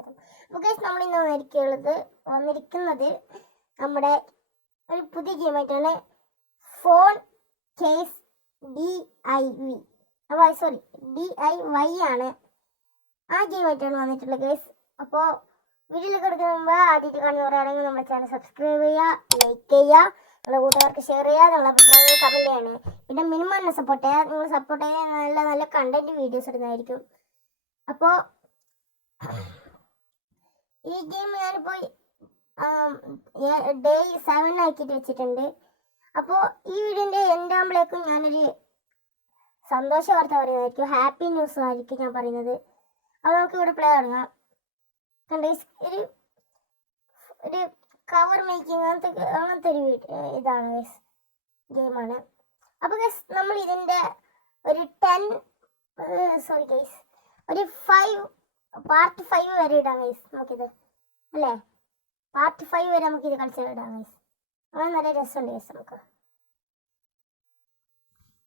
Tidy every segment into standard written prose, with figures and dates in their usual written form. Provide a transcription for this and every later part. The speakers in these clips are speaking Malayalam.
സ്വാഗതം. അപ്പോൾ ഗൈസ്, നമ്മൾ ഇന്ന് വന്നിരിക്കുന്നത് നമ്മുടെ ഒരു പുതിയ ഗെയിമായിട്ടാണ്. ഫോൺ കേസ് DIY ആണ് ആ ഗെയിമായിട്ടാണ് വന്നിട്ടുള്ളത് ഗൈസ്. അപ്പോൾ വീഡിയോയിൽ കിടക്കുന്ന മുമ്പ് ആദ്യമായിട്ട് കാണുന്നവരാണെങ്കിൽ നമ്മുടെ ചാനൽ സബ്സ്ക്രൈബ് ചെയ്യുക, ലൈക്ക് ചെയ്യുക, നിങ്ങളുടെ കൂട്ടുകാർക്ക് ഷെയർ ചെയ്യുക, നിങ്ങളുടെ അഭിപ്രായങ്ങൾ കമൻറ്റ് ചെയ്യണേ. പിന്നെ മിനിമം എന്നെ സപ്പോർട്ട് ചെയ്യുക. നിങ്ങൾ സപ്പോർട്ട് ചെയ്യാൻ നല്ല നല്ല കണ്ടന്റ് വീഡിയോസ് ഇടുന്നതായിരിക്കും. അപ്പോൾ ഈ ഗെയിം ഞാനിപ്പോൾ ഡേ 7 ആക്കിയിട്ട് വെച്ചിട്ടുണ്ട്. അപ്പോൾ ഈ വീഡിയോൻ്റെ എൻ്റെ ആകുമ്പോഴേക്കും ഞാനൊരു സന്തോഷ വാർത്ത പറയുന്നതായിരിക്കും, ഹാപ്പി ന്യൂസ് ആയിരിക്കും ഞാൻ പറയുന്നത്. അപ്പോൾ നമുക്ക് ഇവിടെ പ്ലേ തുടങ്ങാം. കണ്ടേ, ഒരു കവർ മേക്കിംഗ് അങ്ങനത്തെ ഒരു ഇതാണ് ഗെയിമാണ്. അപ്പോൾ ഗൈസ്, നമ്മൾ ഇതിൻ്റെ ഒരു 5 പാർട്ട് 5 വരെ ഇടാം ഗൈസ്. നമുക്കിത് അല്ലേ, പാർട്ട് 5 വരെ നമുക്കിത് കളിച്ചിടാം ഗൈസ്. അങ്ങനെ നല്ല രസമുണ്ട് ഗൈസ്. നമുക്ക്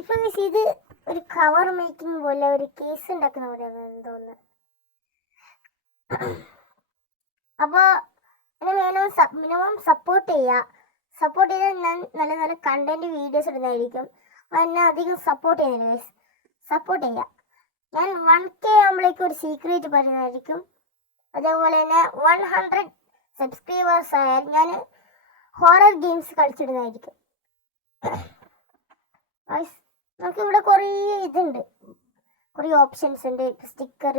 ഇപ്പം ഗൈസ് ഇത് ഒരു കവർ മേക്കിംഗ് പോലെ, ഒരു കേസ് ഉണ്ടാക്കുന്ന പോലെയാണ് തോന്നുന്നത്. അപ്പോൾ മിനിമം സപ്പോർട്ട് ചെയ്താൽ ഞാൻ നല്ല നല്ല കണ്ടന്റ് വീഡിയോസ് ഇടുന്നതായിരിക്കും. എന്നെ അധികം സപ്പോർട്ട് ചെയ്യുന്നില്ല ഗൈസ്, സപ്പോർട്ട് ചെയ്യുക. ഞാൻ 1K ആകുമ്പോഴേക്കും ഒരു സീക്രറ്റ് പറയുന്നതായിരിക്കും. അതേപോലെ തന്നെ 100 സബ്സ്ക്രൈബേഴ്സ് ആയാൽ ഞാൻ ഹൊറർ ഗെയിംസ് കളിച്ചിടുന്നതായിരിക്കും. നമുക്കിവിടെ കുറേ ഇതുണ്ട്, കുറേ ഓപ്ഷൻസ് ഉണ്ട്. Sticker,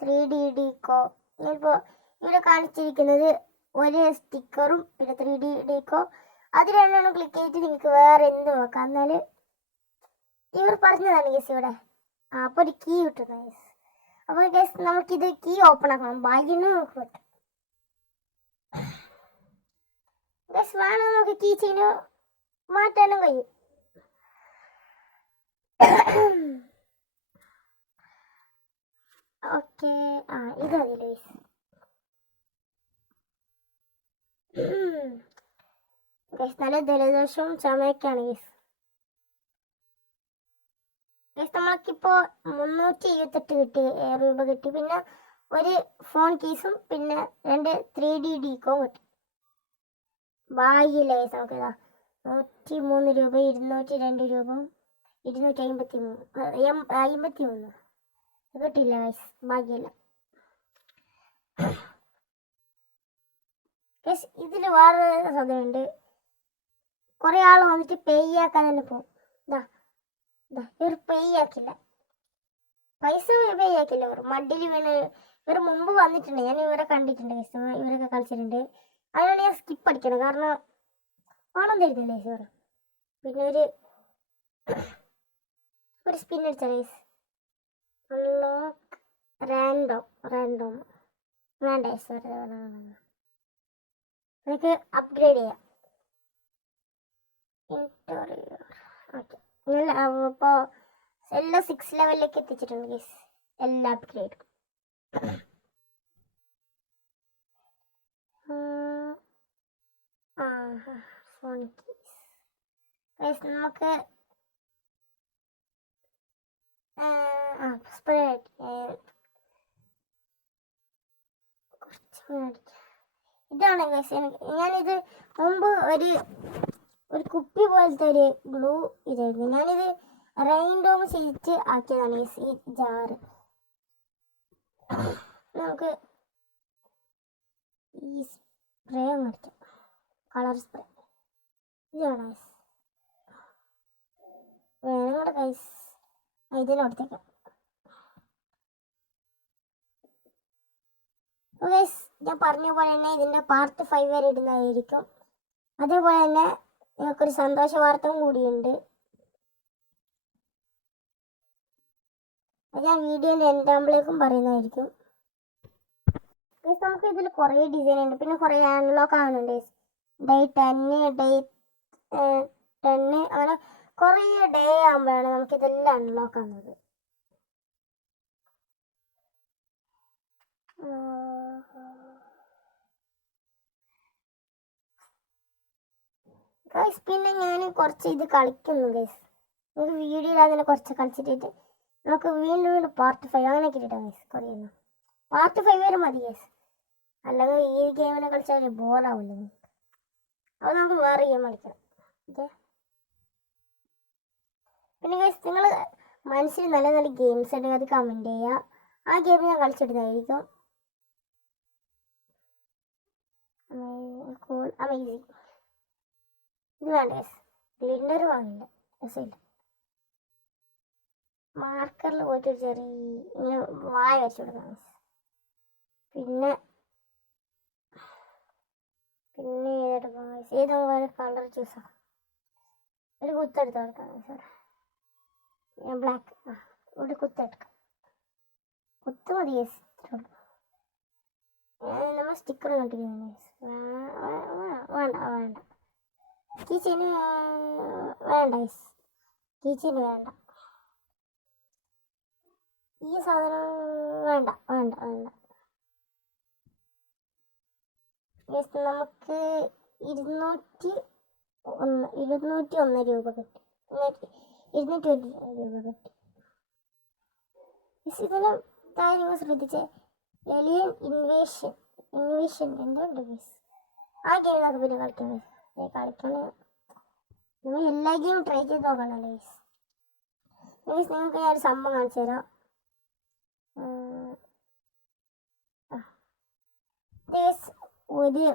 3D Deco. ഞാനിപ്പോൾ ഇവിടെ കാണിച്ചിരിക്കുന്നത് ഒരു സ്റ്റിക്കറും പിന്നെ 3D ഡീക്കോ. അത് രണ്ടെണ്ണം ക്ലിക്ക് ചെയ്തിട്ട് നിങ്ങൾക്ക് വേറെ എന്ത് നോക്കാം. എന്നാൽ ഇവർ പറഞ്ഞതാണ് ഗേസ് ഇവിടെ. അപ്പോൾ ഒരു കീ കിട്ടുന്നു ഗേസ്. അപ്പോൾ ഗേസ് നമുക്കിത് കീ ഓപ്പൺ ആക്കണം. ഭാഗ്യന് നമുക്ക് പറ്റും ഗേസ്. വേണം നമുക്ക് കീ ചെയിന് മാറ്റാനും കഴിയും. ഓക്കെ, ഇത് മതി ഗേസ്. ഗേസ് നല്ല ജലദോഷവും ചുമയൊക്കെയാണ് ഗേസ്. നമ്മൾക്കിപ്പോൾ 378 രൂപ കിട്ടി. പിന്നെ ഒരു ഫോൺ കേസും പിന്നെ 2 3D ഡീക്കോവും കിട്ടി. ഭാഗ്യമില്ല ഗേസ്. നമുക്കിതാ 103 രൂപ, 202 രൂപ, 253 കിട്ടില്ല ഗേസ്. ഭാഗ്യമില്ല ഗേസ്. ഇതിൽ വേറെ സാധനമുണ്ട്. കുറേ ആൾ വന്നിട്ട് പേ ആക്കാൻ തന്നെ പോകും. ഇവർ പേ ആക്കില്ല, പൈസ പേ ആക്കില്ല. ഇവർ മടിയിൽ വീണ് ഇവർ മുമ്പ് വന്നിട്ടുണ്ട്, ഞാൻ ഇവരെ കണ്ടിട്ടുണ്ട് ഗേസ്. ഇവരൊക്കെ കളിച്ചിട്ടുണ്ട്. അതിനാണ് ഞാൻ സ്കിപ്പ് അടിക്കണം, കാരണം പണം തരുന്നില്ല ഗേസ് ഇവർ. പിന്നെ ഒരു സ്പിൻ അടിച്ച ഗേസ്. റാൻഡോം വേണ്ട ഗേസ്. നമുക്ക് അപ്ഗ്രേഡ് ചെയ്യാം. ഓക്കെ, ഇപ്പോൾ എല്ലാം 6 ലെവലിലേക്ക് എത്തിച്ചിട്ടുണ്ട് ഗേസ്. എല്ലാ അപ്ഗ്രേഡ് ഫോൺ കേസ് നമുക്ക് സ്പ്രേ ഇതാണ് ഗേസ്. ഞാനിത് മുമ്പ് ഒരു കുപ്പി പോലത്തെ ഒരു ഗ്ലൂ ഇതായിരുന്നു. ഞാനിത് റെയിൻഡോം ചെയ്തിട്ട് ആക്കിയതാണ് ഗേസ് ഈ ജാറ്. നമുക്ക് ഈ സ്പ്രേ ഒന്ന് അടിക്കാം, കളർ സ്പ്രേ. ഇതാണ് ഗൈസ്. വേണം ഗൈസ്, ഇതിനടുത്തേക്കാം. ഗൈസ്, ഞാൻ പറഞ്ഞ പോലെ തന്നെ ഇതിൻ്റെ പാർട്ട് 5 വരെ ഇടുന്നതായിരിക്കും. അതേപോലെ തന്നെ നിങ്ങൾക്കൊരു സന്തോഷ വാർത്തയും കൂടിയുണ്ട്. അത് ഞാൻ വീഡിയോൻ്റെ എൻഡാകുമ്പോഴേക്കും പറയുന്നതായിരിക്കും. നമുക്ക് ഇതിൽ കുറേ ഡിസൈൻ ഉണ്ട്, പിന്നെ കുറേ അൺലോക്ക് ആവുന്നുണ്ട്. ഡേ 10 അങ്ങനെ കുറേ ഡേ ആകുമ്പോഴാണ് നമുക്കിതെല്ലാം അൺലോക്ക് ആവുന്നത്. ഗൈസ്, പിന്നെ ഞാൻ കുറച്ച് ഇത് കളിക്കുന്നു ഗൈസ്. നമുക്ക് വീഡിയോയിൽ അതിനെ കുറച്ച് കളിച്ചിട്ട് നമുക്ക് വീണ്ടും പാർട്ട് 5 അങ്ങനെ കിട്ടാം ഗൈസ്. കുറേ പാർട്ട് 5 വരെ മതി ഗൈസ്. അല്ലെങ്കിൽ ഈ ഗെയിമിനെ കളിച്ചാൽ ബോറാവില്ല. അപ്പോൾ നമുക്ക് വേറെ ഗെയിം കളിക്കണം. ഓക്കെ, പിന്നെ ഗൈസ് നിങ്ങൾ മനസ്സിൽ നല്ല നല്ല ഗെയിംസ് ഉണ്ടെങ്കിൽ അത് കമൻറ്റ് ചെയ്യുക. ആ ഗെയിം ഞാൻ കളിച്ചിടുന്നതായിരിക്കും. അമേസിങ്. ഇത് വേണ്ട ഗൈസ്, ഗ്ലിൻഡർ വാങ്ങില്ല, രസമില്ല. മാർക്കറിൽ പോയിട്ട് ചെറിയ ഇങ്ങനെ വായ വെച്ച് കൊടുക്കണം. പിന്നെ ഏതെടുക്കാം? ഏതെങ്കിലും കളർ ചൂസ് ഒരു കുത്തെടുത്ത് കൊടുക്കാം സാർ. ഞാൻ ബ്ലാക്ക് ഒരു കുത്തെടുക്കാം. കുത്ത് മതി ഗൈസ്. നമ്മൾ സ്റ്റിക്കർ കണ്ടിരിക്കുന്നു. വേണ്ട കീച്ചന് വേണ്ട ഗൈസ്, കീച്ചന് വേണ്ട. ഈ സാധനം വേണ്ട. നമുക്ക് 201 രൂപ കിട്ടി. 201 രൂപ കിട്ടി. ഇതിന് താഴെ നിങ്ങൾ ശ്രദ്ധിച്ചേ, എലിയൻ ഇൻവേഷൻ എന്തുണ്ട് ഗൈസ്? ആ ഗെയിം നമുക്ക് പിന്നെ കളിക്കണേ. നിങ്ങൾ എല്ലാ ഗെയിമും ട്രൈ ചെയ്ത് നോക്കണല്ലോ ഗൈസ്. നിങ്ങൾക്ക് ഞാനൊരു സംഭവം കാണിച്ചു തരാം. ഒരു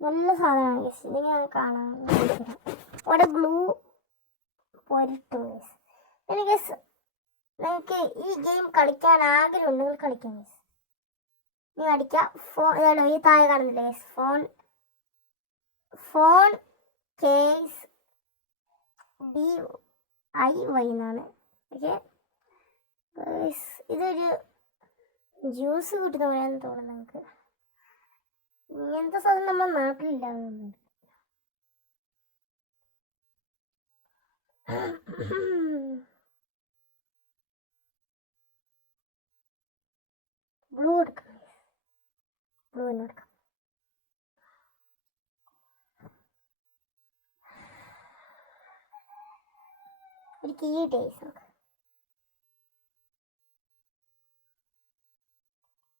നല്ല സാധനമാണ് ഗൈസ്. ഇത് ഞാൻ കാണാൻ അവിടെ ഗ്ലൂ പോരിട്ടു ഗൈസ്. പിന്നെ ഗൈസ് നിങ്ങൾക്ക് ഈ ഗെയിം കളിക്കാൻ ആഗ്രഹമുണ്ടെങ്കിൽ കളിക്കാം ഗൈസ്. നീ അടിക്കാം. ഈ താഴെ കാണുന്നില്ല ഗൈസ്, ഫോൺ കേസ് DIY എന്നാണ്. ഓക്കെ, ഇതൊരു ജ്യൂസ് കിട്ടുന്ന പോലെയാണെന്ന് തോന്നുന്നു. നമുക്ക് ഇങ്ങനത്തെ സാധനം നമ്മുടെ നാട്ടിലില്ലാവുന്നുണ്ട്. ബ്ലൂ എടുക്കാം. ഒരു കീ ടേസ്റ്റ് നോക്കാം.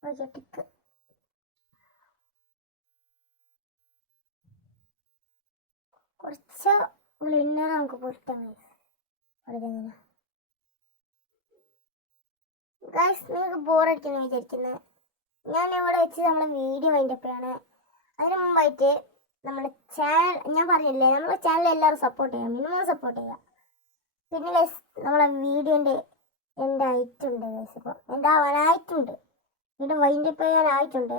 Okay, tick. കുറച്ച് ഗ്ലിന്നർ നമുക്ക് പൊട്ടാം ഗൈസ്. നിങ്ങൾക്ക് ബോറടിക്കുന്നു വിചാരിക്കുന്നത് ഞാൻ ഇവിടെ വെച്ച് നമ്മളെ വീഡിയോ വൈൻഡപ്പാണ്. അതിന് മുമ്പായിട്ട് നമ്മുടെ ചാനൽ ഞാൻ പറഞ്ഞില്ലേ, നമ്മുടെ ചാനൽ എല്ലാവരും സപ്പോർട്ട് ചെയ്യാം, മിനിമം സപ്പോർട്ട് ചെയ്യുക. പിന്നെ ഗൈസ് നമ്മളെ വീഡിയോൻ്റെ എൻ്റെ ആയിട്ടുണ്ട് ഗൈസ്. ഇപ്പോൾ എൻ്റെ ആവാനായിട്ടുണ്ട്, വീണ്ടും വൈൻഡപ്പ് ചെയ്യാനായിട്ടുണ്ട്.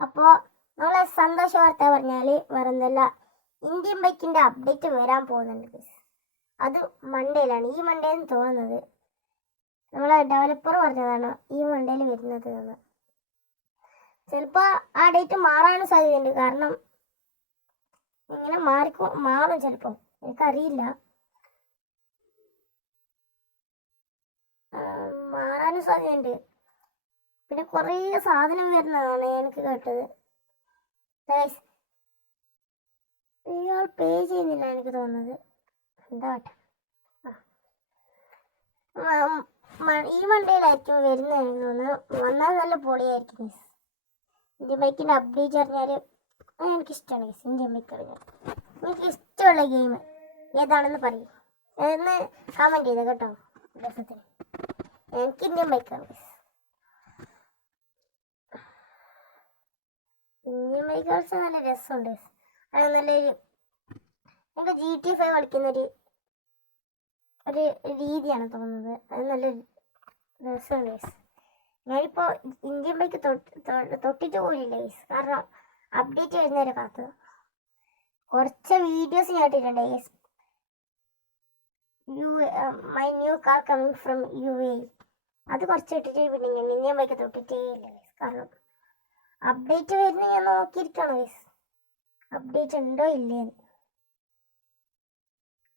അപ്പോൾ നമ്മളെ സന്തോഷ വാർത്ത പറഞ്ഞാൽ വേറെ ഒന്നുമല്ല, ഇന്ത്യൻ ബൈക്കിൻ്റെ അപ്ഡേറ്റ് വരാൻ പോകുന്നുണ്ട് ഗൈസ്. അത് മൺഡേയിലാണ്, ഈ മൺഡേന്ന് തോന്നുന്നത്. നമ്മളെ ഡെവലപ്പർ പറഞ്ഞതാണ് ഈ മൺഡേയിൽ വരുന്നത് എന്ന്. ചിലപ്പോൾ ആ ഡേറ്റ് മാറാനും സാധ്യതയുണ്ട്. കാരണം ഇങ്ങനെ മാറും ചിലപ്പോൾ, എനിക്കറിയില്ല. മാറാനും സാധ്യതയുണ്ട്. പിന്നെ കുറേ സാധനം വരുന്നതാണ് എനിക്ക് കേട്ടത്. ഇയാൾ പേ ചെയ്യുന്നില്ല എനിക്ക് തോന്നുന്നത്. എന്താ ഈ മൺഡേയിലായിരിക്കും വരുന്നത് എനിക്ക് തോന്നുന്നു. വന്നാൽ നല്ല പൊളിയായിരിക്കും മിസ്. ഇന്ത്യൻ ബൈക്കിൻ്റെ അപ്ഡേറ്റ് അറിഞ്ഞാൽ എനിക്കിഷ്ടമാണ് മിസ്. ഇന്ത്യൻ ബൈക്ക് അറിഞ്ഞാൽ എനിക്ക് ഇഷ്ടമുള്ള ഗെയിം ഏതാണെന്ന് പറയും, എന്ന് കമൻറ്റ് ചെയ്തേ കേട്ടോ. രസത്തിന് എനിക്ക് ഇന്ത്യൻ ബൈക്കാണ് മിസ്. ഇന്ത്യൻ ബൈക്ക് കളിച്ചാൽ നല്ല രസമുണ്ട്. അത് നല്ലൊരു എനിക്ക് GTA 5 കളിക്കുന്നൊരു രീതിയാണ് തോന്നുന്നത്. അത് നല്ലൊരു രസമുണ്ട് ഗൈസ്. ഞാനിപ്പോൾ ഇന്ത്യൻ ബൈക്ക് തൊട്ടിട്ട് പോലില്ല ഗൈസ്, കാരണം അപ്ഡേറ്റ് വരുന്നവരെ കാത്തു. കുറച്ച് വീഡിയോസ് ഞാൻ ഇട്ടിട്ടുണ്ട് guys. My new car coming from UAE, അത് കുറച്ച് ഇട്ടിട്ട് പിന്നെ ഞാൻ ഇന്ത്യൻ ബൈക്ക് തൊട്ടിട്ടേ ഇല്ല ഗൈസ്. കാരണം അപ്ഡേറ്റ് വരുന്ന ഞാൻ നോക്കിയിരിക്കണം ഗൈസ്, അപ്ഡേറ്റ് ഉണ്ടോ ഇല്ലേന്ന്.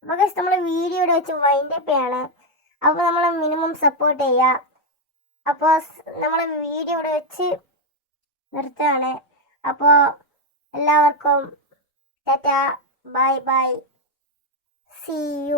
അപ്പോൾ ഗൈസ് നമ്മൾ വീഡിയോയുടെ വെച്ച് വൈൻഡപ്പ് ചെയ്യാണ്. അപ്പോൾ നമ്മൾ മിനിമം സപ്പോർട്ട് ചെയ്യുക. അപ്പോൾ നമ്മൾ വീഡിയോയുടെ വെച്ച് നിർത്തുകയാണ്. അപ്പോൾ എല്ലാവർക്കും tata, bye bye, see U.